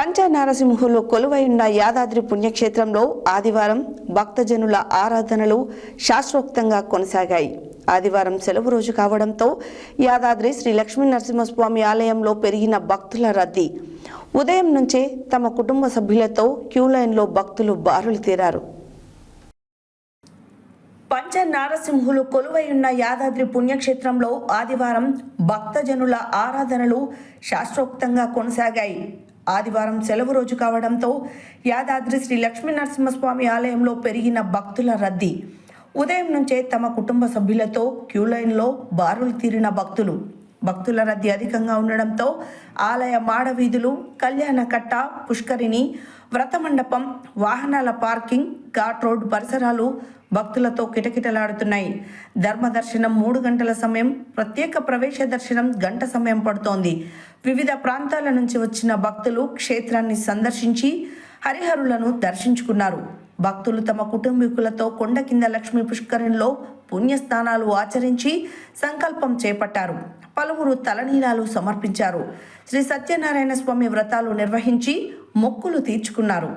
పంచనారసింహులు కొలువైన యాదాద్రి పుణ్యక్షేత్రంలో ఆదివారం భక్తజనుల ఆరాధనలు శాస్త్రోక్తంగా కొనసాగాయి. ఆదివారం సెలవు రోజు కావడంతో యాదాద్రి శ్రీ లక్ష్మీ నరసింహస్వామి ఆలయంలో పెరిగిన భక్తుల రద్దీ. ఉదయం నుంచే తమ కుటుంబ సభ్యులతో క్యూలైన్లో భక్తులు బారులు తీరారు. పంచనారసింహులు కొలువై ఉన్న యాదాద్రి పుణ్యక్షేత్రంలో ఆదివారం భక్తజనుల ఆరాధనలు శాస్త్రోక్తంగా కొనసాగాయి. ఆదివారం సెలవు రోజు కావడంతో యాదాద్రి శ్రీ లక్ష్మీ నరసింహస్వామి ఆలయంలో పెరిగిన భక్తుల రద్దీ. ఉదయం నుంచే తమ కుటుంబ సభ్యులతో క్యూలైన్లో బారులు తీరిన భక్తుల రద్దీ అధికంగా ఉండడంతో ఆలయ మాడవీధులు, కళ్యాణకట్ట, పుష్కరిణి, వ్రతమండపం, వాహనాల పార్కింగ్, ఘాట్ రోడ్ పరిసరాలు భక్తులతో కిటకిటలాడుతున్నాయి. ధర్మదర్శనం 3 గంటల సమయం, ప్రత్యేక ప్రవేశ దర్శనం గంట సమయం పడుతోంది. వివిధ ప్రాంతాల నుంచి వచ్చిన భక్తులు క్షేత్రాన్ని సందర్శించి హరిహరులను దర్శించుకున్నారు. భక్తులు తమ కుటుంబీకులతో కొండ కింద లక్ష్మీ పుష్కరిణిలో పుణ్యస్నానాలు ఆచరించి సంకల్పం చేపట్టారు. పలువురు తలనీలాలు సమర్పించారు. శ్రీ సత్యనారాయణ స్వామి వ్రతాలు నిర్వహించి మొక్కులు తీర్చుకున్నారు.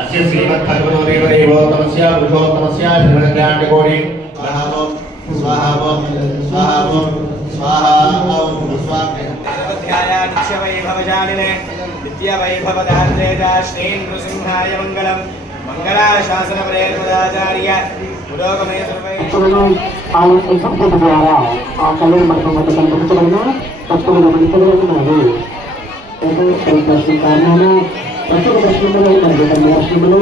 अस्य श्रीमद्भगवतोदेवदेवोत्तमस्य पुरुषोत्तमस्य शरणकल्याणकोटि स्वाहा स्वाध्यायाक्षवैभवशालिने नित्यवैभवदात्रेजा श्रीनृसिंहाय मङ्गलम् मंगलाशासनप्रेरणाचार्य पुरोगमय ద్వారా ఆ కళ్యాణ మండపం వద్ద కనిపించబడిన భక్తులు గమనించగలుగుతున్నారు. ప్రత్యేక దర్శనం కారణంగా ప్రత్యేక దర్శనంలో మరియు దర్శనంలో